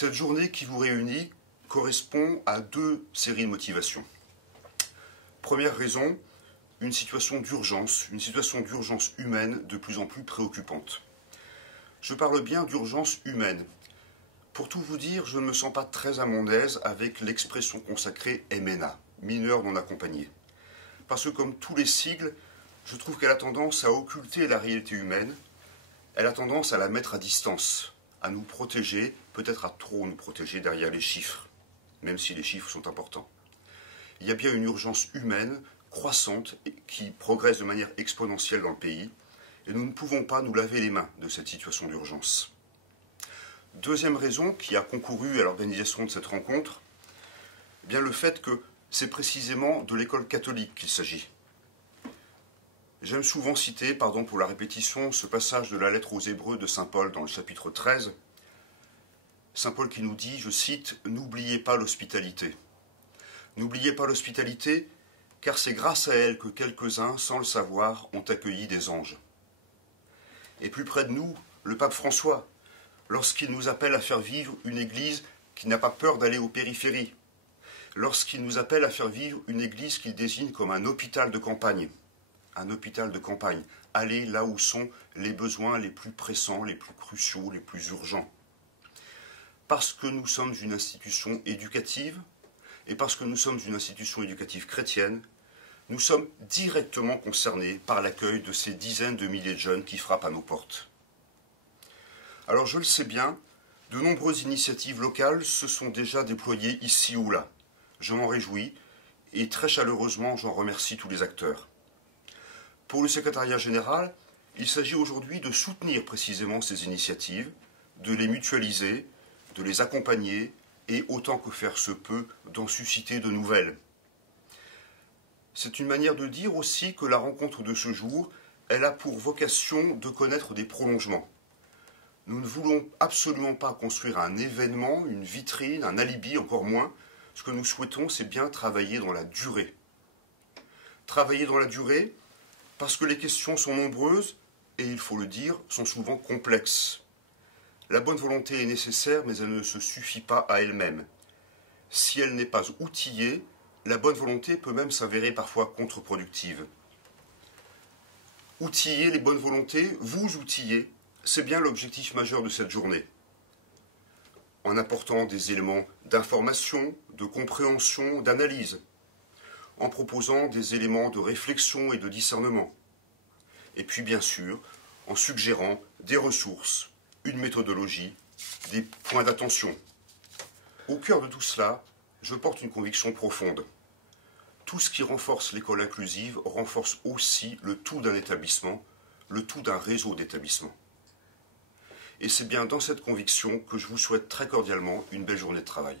Cette journée qui vous réunit correspond à deux séries de motivations. Première raison, une situation d'urgence humaine de plus en plus préoccupante. Je parle bien d'urgence humaine. Pour tout vous dire, je ne me sens pas très à mon aise avec l'expression consacrée MNA, mineur non accompagné. Parce que comme tous les sigles, je trouve qu'elle a tendance à occulter la réalité humaine, elle a tendance à la mettre à distance, à nous protéger, peut-être à trop nous protéger derrière les chiffres, même si les chiffres sont importants. Il y a bien une urgence humaine croissante qui progresse de manière exponentielle dans le pays, et nous ne pouvons pas nous laver les mains de cette situation d'urgence. Deuxième raison qui a concouru à l'organisation de cette rencontre, eh bien le fait que c'est précisément de l'école catholique qu'il s'agit. J'aime souvent citer, pardon pour la répétition, ce passage de la lettre aux Hébreux de saint Paul dans le chapitre 13. Saint Paul qui nous dit, je cite, « N'oubliez pas l'hospitalité. N'oubliez pas l'hospitalité, car c'est grâce à elle que quelques-uns, sans le savoir, ont accueilli des anges. » Et plus près de nous, le pape François, lorsqu'il nous appelle à faire vivre une église qui n'a pas peur d'aller aux périphéries, lorsqu'il nous appelle à faire vivre une église qu'il désigne comme un hôpital de campagne, aller là où sont les besoins les plus pressants, les plus cruciaux, les plus urgents. Parce que nous sommes une institution éducative, et parce que nous sommes une institution éducative chrétienne, nous sommes directement concernés par l'accueil de ces dizaines de milliers de jeunes qui frappent à nos portes. Alors je le sais bien, de nombreuses initiatives locales se sont déjà déployées ici ou là. Je m'en réjouis, et très chaleureusement j'en remercie tous les acteurs. Pour le secrétariat général, il s'agit aujourd'hui de soutenir précisément ces initiatives, de les mutualiser, de les accompagner et, autant que faire se peut, d'en susciter de nouvelles. C'est une manière de dire aussi que la rencontre de ce jour, elle a pour vocation de connaître des prolongements. Nous ne voulons absolument pas construire un événement, une vitrine, un alibi, encore moins. Ce que nous souhaitons, c'est bien travailler dans la durée. Travailler dans la durée, parce que les questions sont nombreuses et, il faut le dire, sont souvent complexes. La bonne volonté est nécessaire, mais elle ne se suffit pas à elle-même. Si elle n'est pas outillée, la bonne volonté peut même s'avérer parfois contre-productive. Outiller les bonnes volontés, vous outiller, c'est bien l'objectif majeur de cette journée. En apportant des éléments d'information, de compréhension, d'analyse, en proposant des éléments de réflexion et de discernement, et puis bien sûr, en suggérant des ressources, une méthodologie, des points d'attention. Au cœur de tout cela, je porte une conviction profonde. Tout ce qui renforce l'école inclusive renforce aussi le tout d'un établissement, le tout d'un réseau d'établissements. Et c'est bien dans cette conviction que je vous souhaite très cordialement une belle journée de travail.